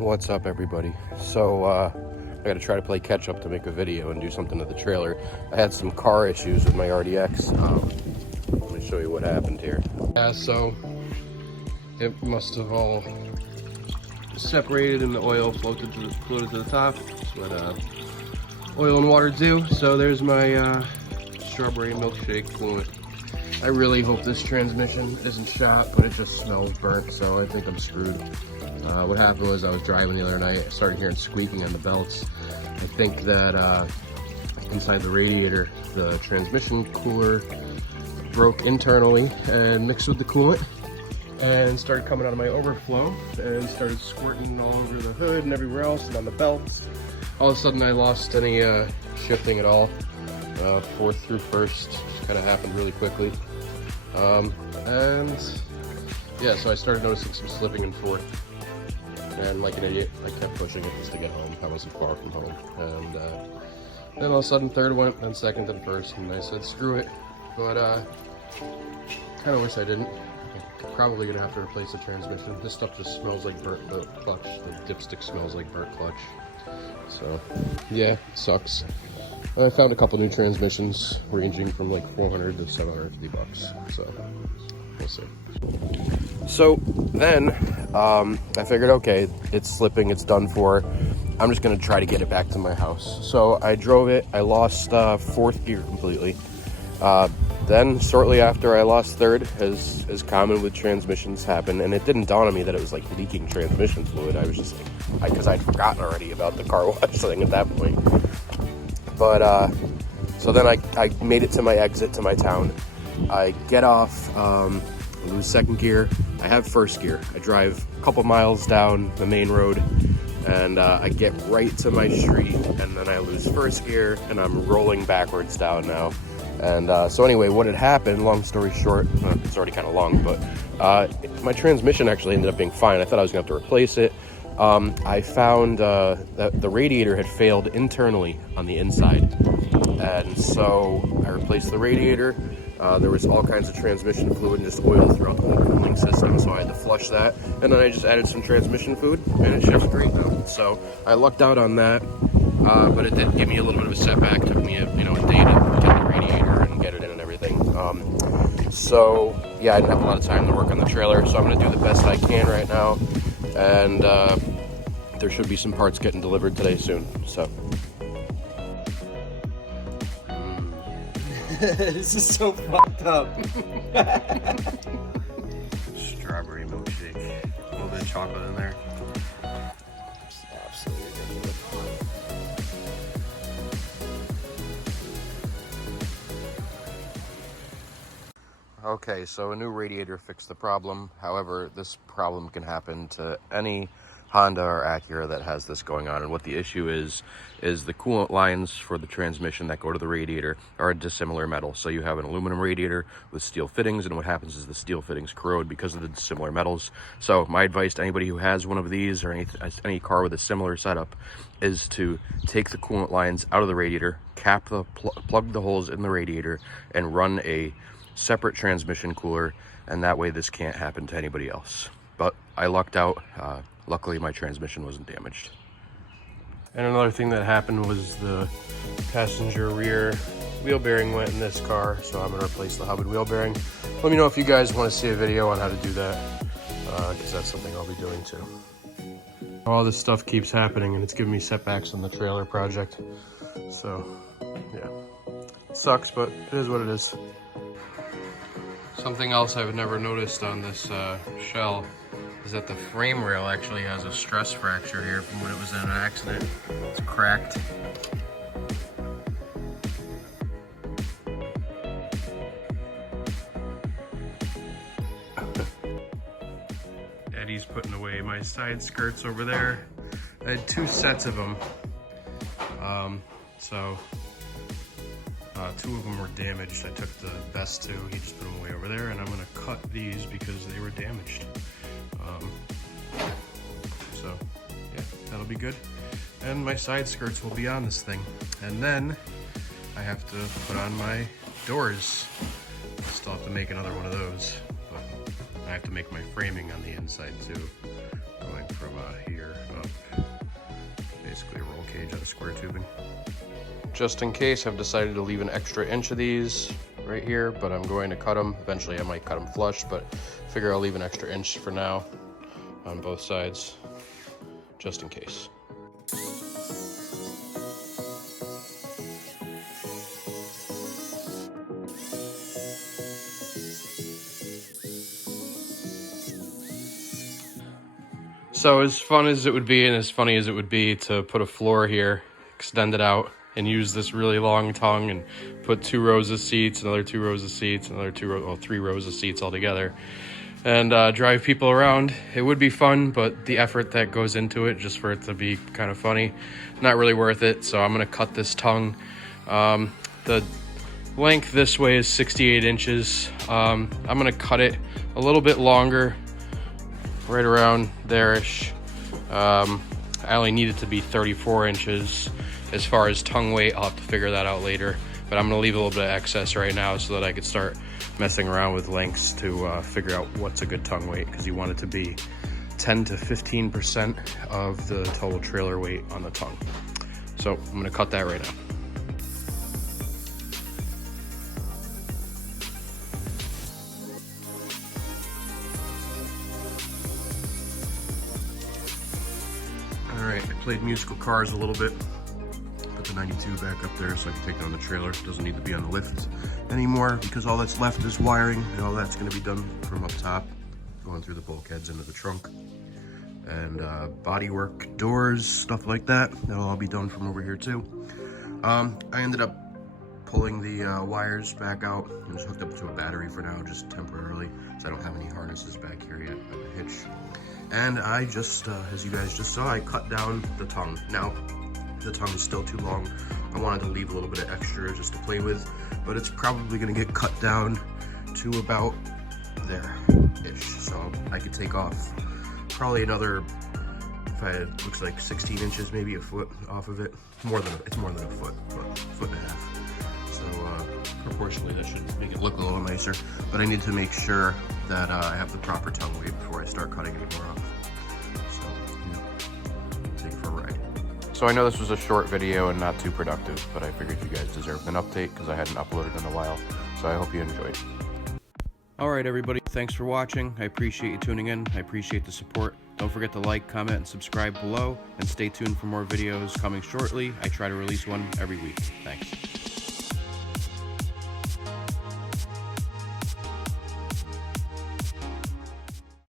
What's up, everybody? So I gotta try to play catch up to make a video and do something to the trailer. I had some car issues with my RDX. Let me show you what happened here. Yeah, so it must have all separated and the oil floated to the top. That's what oil and water do. So there's my strawberry milkshake fluid. I really hope this transmission isn't shot, but it just smells burnt, so I think I'm screwed. What happened was I was driving the other night, I started hearing squeaking on the belts. I think that inside the radiator, the transmission cooler broke internally and mixed with the coolant and started coming out of my overflow and started squirting all over the hood and everywhere else and on the belts. All of a sudden I lost any shifting at all. Fourth through first just kind of happened really quickly. And yeah, so I started noticing some slipping in fourth. And like an idiot, I kept pushing it just to get home. I wasn't far from home. And then all of a sudden third went, then second, then first, and I said screw it. But kind of wish I didn't. I'm probably gonna have to replace the transmission. This stuff just smells like burnt clutch. The dipstick smells like burnt clutch. So yeah, it sucks. I found a couple new transmissions ranging from like 400 to 750 bucks. So we'll see. So then I figured, okay, it's slipping, it's done for. I'm just gonna try to get it back to my house. So I drove it, I lost fourth gear completely. Then shortly after I lost third, as common with transmissions happen, and it didn't dawn on me that it was like leaking transmission fluid. I was just like, because I'd forgotten already about the car wash thing at that point. But so then I made it to my exit to my town. I get off, I lose second gear. I have first gear. I drive a couple miles down the main road and I get right to my street, and then I lose first gear and I'm rolling backwards down now. And so anyway, what had happened, long story short, it's already kind of long, but my transmission actually ended up being fine. I thought I was gonna have to replace it. I found that the radiator had failed internally on the inside. And so I replaced the radiator. There was all kinds of transmission fluid and just oil throughout the whole cooling system, so I had to flush that. And then I just added some transmission food, and it shifts great now. So I lucked out on that, but it did give me a little bit of a setback. It took me a day to get the radiator and get it in and everything. So yeah, I didn't have a lot of time to work on the trailer, so I'm gonna do the best I can right now. And there should be some parts getting delivered today soon, so. This is so fucked up. Strawberry milkshake. A little bit of chocolate in there. Absolutely ridiculous. Okay, so a new radiator fixed the problem. However, this problem can happen to any Honda or Acura that has this going on. And what the issue is the coolant lines for the transmission that go to the radiator are a dissimilar metal. So you have an aluminum radiator with steel fittings, and what happens is the steel fittings corrode because of the dissimilar metals. So my advice to anybody who has one of these or any car with a similar setup is to take the coolant lines out of the radiator, plug the holes in the radiator, and run a separate transmission cooler, and that way this can't happen to anybody else. But I lucked out. Luckily my transmission wasn't damaged. And another thing that happened was the passenger rear wheel bearing went in this car, so I'm gonna replace the Hubbard wheel bearing. Let me know if you guys want to see a video on how to do that, because that's something I'll be doing too. All this stuff keeps happening and it's giving me setbacks on the trailer project. So yeah, sucks, but it is what it is. Something else I've never noticed on this shell is that the frame rail actually has a stress fracture here from when it was in an accident. It's cracked. Eddie's putting away my side skirts over there. I had 2 sets of them. Two of them were damaged. I took the best 2, he just put them away over there, and I'm gonna cut these because they were damaged. So yeah, that'll be good. And my side skirts will be on this thing. And then I have to put on my doors. I still have to make another one of those, but I have to make my framing on the inside too, going from here Basically a roll cage out of square tubing. Just in case, I've decided to leave an extra inch of these right here, but I'm going to cut them. Eventually I might cut them flush, but figure I'll leave an extra inch for now on both sides, just in case. So as fun as it would be and as funny as it would be to put a floor here, extend it out, and use this really long tongue and put 2 rows of seats, another 2 rows of seats, another 3 rows of seats all together, and drive people around. It would be fun, but the effort that goes into it just for it to be kind of funny, not really worth it. So I'm gonna cut this tongue. The length this way is 68 inches. I'm gonna cut it a little bit longer, right around there-ish. I only need it to be 34 inches. As far as tongue weight, I'll have to figure that out later, but I'm gonna leave a little bit of excess right now so that I could start messing around with lengths to figure out what's a good tongue weight, because you want it to be 10 to 15% of the total trailer weight on the tongue. So I'm gonna cut that right now. All right, I played musical cars a little bit. Put the 92 back up there so I can take down the trailer. It doesn't need to be on the lift anymore because all that's left is wiring, and all that's gonna be done from up top, going through the bulkheads into the trunk. And bodywork, doors, stuff like that, that'll all be done from over here too. I ended up pulling the wires back out and just hooked up to a battery for now, just temporarily, so I don't have any harnesses back here yet on the hitch. And I just, as you guys just saw, I cut down the tongue. Now, the tongue is still too long. I wanted to leave a little bit of extra just to play with, but it's probably gonna get cut down to about there-ish. So I could take off probably another, if I had, looks like 16 inches, maybe a foot off of it. It's more than a foot, but foot and a half. So proportionally that should make it look a little nicer, but I need to make sure that I have the proper tongue weight before I start cutting any more off. So, yeah, take it for a ride. So I know this was a short video and not too productive, but I figured you guys deserved an update because I hadn't uploaded in a while. So I hope you enjoyed. All right, everybody, thanks for watching. I appreciate you tuning in. I appreciate the support. Don't forget to like, comment, and subscribe below, and stay tuned for more videos coming shortly. I try to release one every week. Thanks.